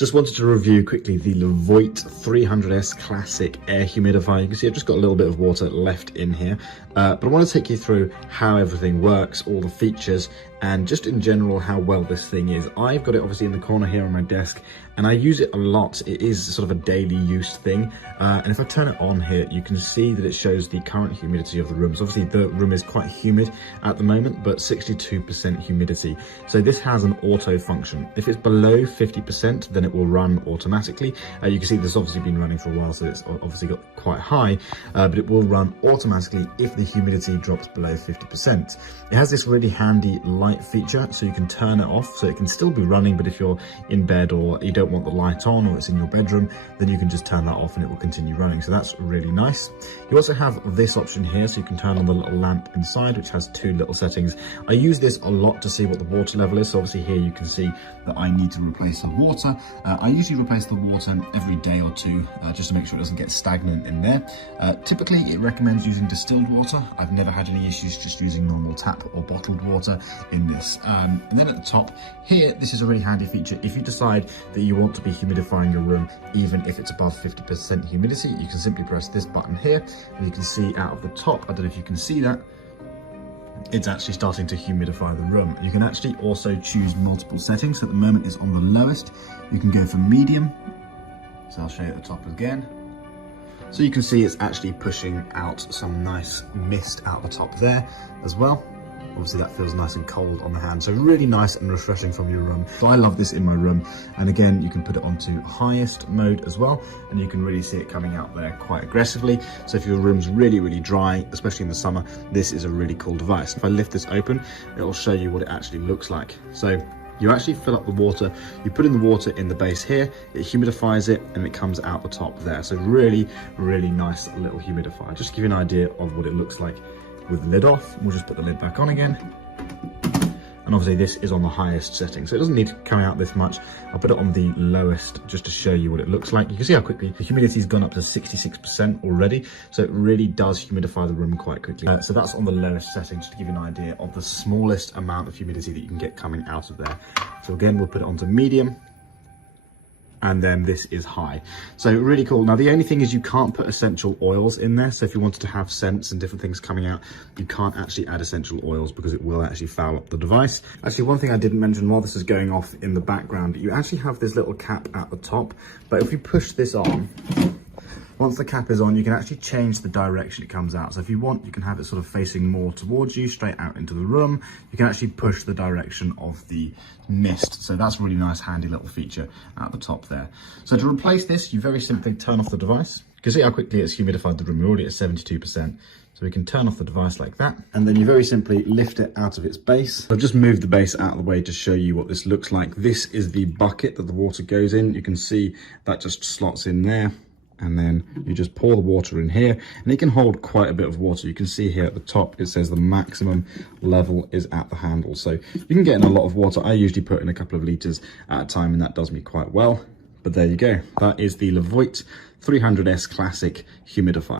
Just wanted to review quickly the LEVOIT 300S Classic Air Humidifier. You can see I've just got a little bit of water left in here, but I want to take you through how everything works, all the features, and just in general how well this thing is. I've got it obviously in the corner here on my desk, and I use it a lot. It is sort of a daily use thing, and if I turn it on here, you can see that it shows the current humidity of the room. So obviously the room is quite humid at the moment, but 62% humidity. So this has an auto function. If it's below 50%, then it will run automatically. You can see this has obviously been running for a while, so it's obviously got quite high, but it will run automatically if the humidity drops below 50%. It has this really handy light feature, so you can turn it off, so it can still be running, but if you're in bed or you don't want the light on, or it's in your bedroom, then you can just turn that off and it will continue running. So that's really nice. You also have this option here, so you can turn on the little lamp inside, which has two little settings. I use this a lot to see what the water level is. So obviously here you can see that I need to replace the water. I usually replace the water every day or two, just to make sure it doesn't get stagnant in there. Typically it recommends using distilled water. I've never had any issues just using normal tap or bottled water in this. And then at the top here, this is a really handy feature. If you decide that you want to be humidifying your room, even if it's above 50% humidity, you can simply press this button here, and you can see out of the top, I don't know if you can see that, it's actually starting to humidify the room. You can actually also choose multiple settings. At the moment it's on the lowest. You can go for medium, so I'll show you at the top again. So you can see it's actually pushing out some nice mist out the top there as well. Obviously that feels nice and cold on the hand, so really nice and refreshing from your room. So I love this in my room, and again you can put it onto highest mode as well, and you can really see it coming out there quite aggressively. So if your room's really dry, especially in the summer, this is a really cool device. If I lift this open, it will show you what it actually looks like. So you actually fill up the water, you put in the water in the base here, it humidifies it, and it comes out the top there. So really nice little humidifier. Just to give you an idea of what it looks like with the lid off. We'll just put the lid back on again. And obviously this is on the highest setting, so it doesn't need to come out this much. I'll put it on the lowest just to show you what it looks like. You can see how quickly the humidity's gone up to 66% already, so it really does humidify the room quite quickly. So that's on the lowest setting, just to give you an idea of the smallest amount of humidity that you can get coming out of there. So again, we'll put it onto medium, and then this is high. So really cool. Now the only thing is you can't put essential oils in there, so if you wanted to have scents and different things coming out, you can't actually add essential oils because it will actually foul up the device. Actually, one thing I didn't mention while this is going off in the background, you actually have this little cap at the top, but if you push this on, once the cap is on, you can actually change the direction it comes out. So if you want, you can have it sort of facing more towards you, straight out into the room. You can actually push the direction of the mist. So that's a really nice, handy little feature at the top there. So to replace this, you very simply turn off the device. You can see how quickly it's humidified the room. We're already at 72%. So we can turn off the device like that, and then you very simply lift it out of its base. I've just moved the base out of the way to show you what this looks like. This is the bucket that the water goes in. You can see that just slots in there, and then you just pour the water in here, and it can hold quite a bit of water. You can see here at the top, it says the maximum level is at the handle. So you can get in a lot of water. I usually put in a couple of litres at a time, and that does me quite well. But there you go. That is the LEVOIT 300S Classic Humidifier.